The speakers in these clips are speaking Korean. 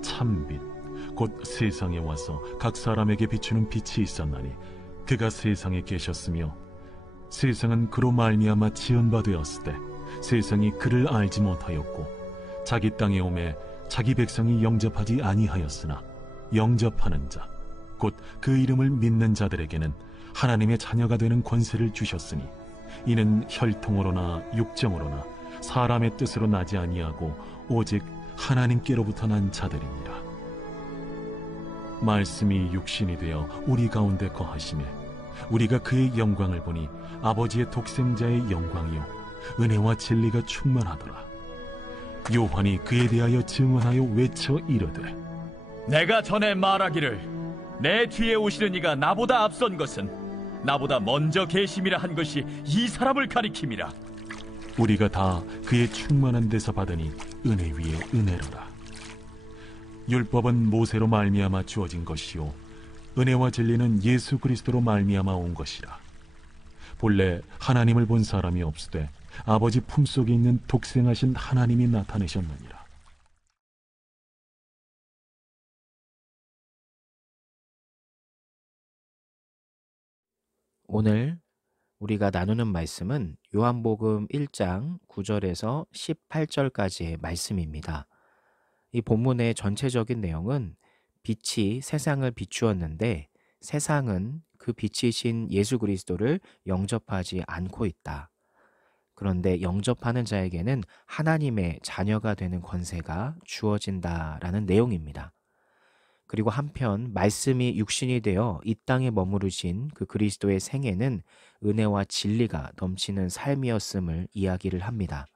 참빛 곧 세상에 와서 각 사람에게 비추는 빛이 있었나니 그가 세상에 계셨으며 세상은 그로 말미암아 지은 바 되었으되 세상이 그를 알지 못하였고 자기 땅에 오매 자기 백성이 영접하지 아니하였으나 영접하는 자 곧 그 이름을 믿는 자들에게는 하나님의 자녀가 되는 권세를 주셨으니 이는 혈통으로나 육정으로나 사람의 뜻으로 나지 아니하고 오직 하나님께로부터 난 자들이니라. 말씀이 육신이 되어 우리 가운데 거하시매 우리가 그의 영광을 보니 아버지의 독생자의 영광이요 은혜와 진리가 충만하더라. 요한이 그에 대하여 증언하여 외쳐 이르되 내가 전에 말하기를 내 뒤에 오시는 이가 나보다 앞선 것은 나보다 먼저 계심이라 한 것이 이 사람을 가리킴이라. 우리가 다 그의 충만한 데서 받으니 은혜 위에 은혜로라. 율법은 모세로 말미암아 주어진 것이요 은혜와 진리는 예수 그리스도로 말미암아 온 것이라. 본래 하나님을 본 사람이 없으되 아버지 품속에 있는 독생하신 하나님이 나타내셨느니라. 오늘 우리가 나누는 말씀은 요한복음 1장 9절에서 18절까지의 말씀입니다. 이 본문의 전체적인 내용은 빛이 세상을 비추었는데 세상은 그 빛이신 예수 그리스도를 영접하지 않고 있다. 그런데 영접하는 자에게는 하나님의 자녀가 되는 권세가 주어진다라는 내용입니다. 그리고 한편 말씀이 육신이 되어 이 땅에 머무르신 그 그리스도의 생애는 은혜와 진리가 넘치는 삶이었음을 이야기를 합니다.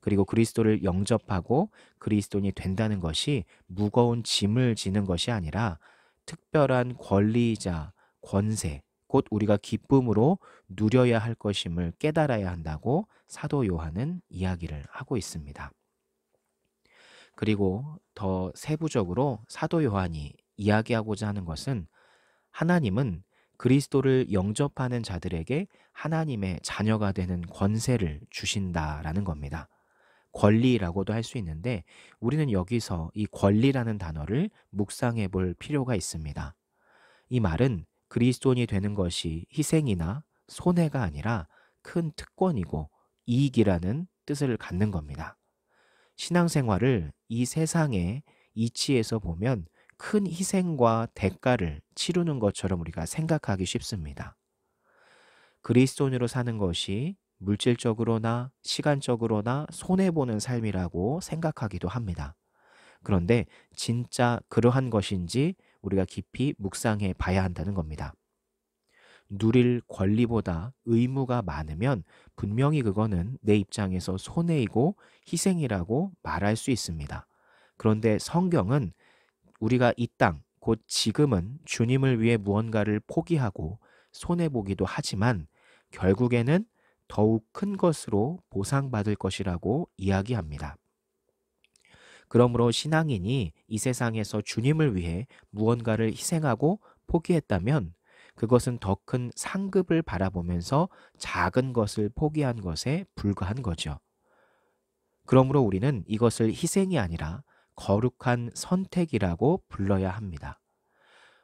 그리고 그리스도를 영접하고 그리스도인이 된다는 것이 무거운 짐을 지는 것이 아니라 특별한 권리이자 권세, 곧 우리가 기쁨으로 누려야 할 것임을 깨달아야 한다고 사도 요한은 이야기를 하고 있습니다. 그리고 더 세부적으로 사도 요한이 이야기하고자 하는 것은 하나님은 그리스도를 영접하는 자들에게 하나님의 자녀가 되는 권세를 주신다라는 겁니다. 권리라고도 할 수 있는데 우리는 여기서 이 권리라는 단어를 묵상해 볼 필요가 있습니다. 이 말은 그리스도인이 되는 것이 희생이나 손해가 아니라 큰 특권이고 이익이라는 뜻을 갖는 겁니다. 신앙생활을 이 세상의 이치에서 보면 큰 희생과 대가를 치르는 것처럼 우리가 생각하기 쉽습니다. 그리스도인으로 사는 것이 물질적으로나 시간적으로나 손해보는 삶이라고 생각하기도 합니다. 그런데 진짜 그러한 것인지 우리가 깊이 묵상해 봐야 한다는 겁니다. 누릴 권리보다 의무가 많으면 분명히 그거는 내 입장에서 손해이고 희생이라고 말할 수 있습니다. 그런데 성경은 우리가 이 땅, 곧 지금은 주님을 위해 무언가를 포기하고 손해보기도 하지만 결국에는 더욱 큰 것으로 보상받을 것이라고 이야기합니다. 그러므로 신앙인이 이 세상에서 주님을 위해 무언가를 희생하고 포기했다면 그것은 더 큰 상급을 바라보면서 작은 것을 포기한 것에 불과한 거죠. 그러므로 우리는 이것을 희생이 아니라 거룩한 선택이라고 불러야 합니다.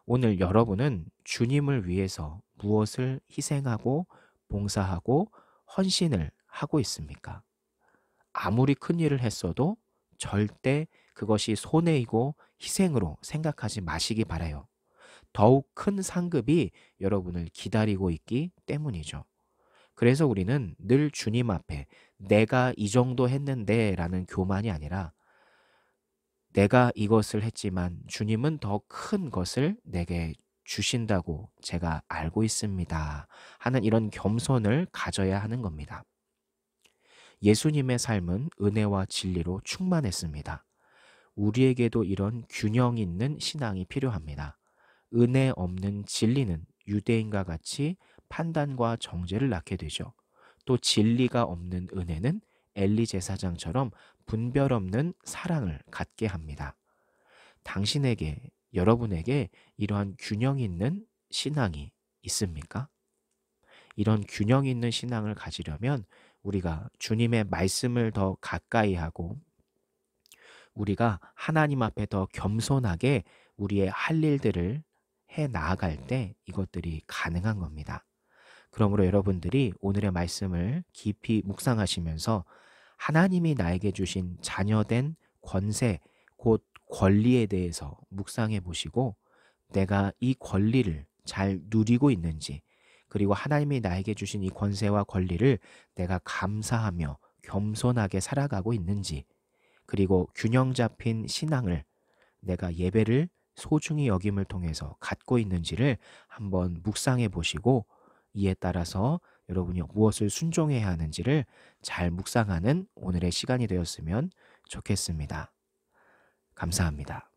오늘 여러분은 주님을 위해서 무엇을 희생하고 봉사하고 헌신을 하고 있습니까? 아무리 큰 일을 했어도 절대 그것이 손해이고 희생으로 생각하지 마시기 바라요. 더욱 큰 상급이 여러분을 기다리고 있기 때문이죠. 그래서 우리는 늘 주님 앞에 내가 이 정도 했는데 라는 교만이 아니라 내가 이것을 했지만 주님은 더 큰 것을 내게 주신다고 제가 알고 있습니다 하는 이런 겸손을 가져야 하는 겁니다. 예수님의 삶은 은혜와 진리로 충만했습니다. 우리에게도 이런 균형 있는 신앙이 필요합니다. 은혜 없는 진리는 유대인과 같이 판단과 정죄를 낳게 되죠. 또 진리가 없는 은혜는 엘리 제사장처럼 분별 없는 사랑을 갖게 합니다. 당신에게, 여러분에게 이러한 균형 있는 신앙이 있습니까? 이런 균형 있는 신앙을 가지려면 우리가 주님의 말씀을 더 가까이 하고 우리가 하나님 앞에 더 겸손하게 우리의 할 일들을 해 나아갈 때 이것들이 가능한 겁니다. 그러므로 여러분들이 오늘의 말씀을 깊이 묵상하시면서 하나님이 나에게 주신 자녀된 권세, 곧 권리에 대해서 묵상해 보시고 내가 이 권리를 잘 누리고 있는지, 그리고 하나님이 나에게 주신 이 권세와 권리를 내가 감사하며 겸손하게 살아가고 있는지, 그리고 균형 잡힌 신앙을 내가 예배를 소중히 여김을 통해서 갖고 있는지를 한번 묵상해 보시고 이에 따라서 여러분이 무엇을 순종해야 하는지를 잘 묵상하는 오늘의 시간이 되었으면 좋겠습니다. 감사합니다.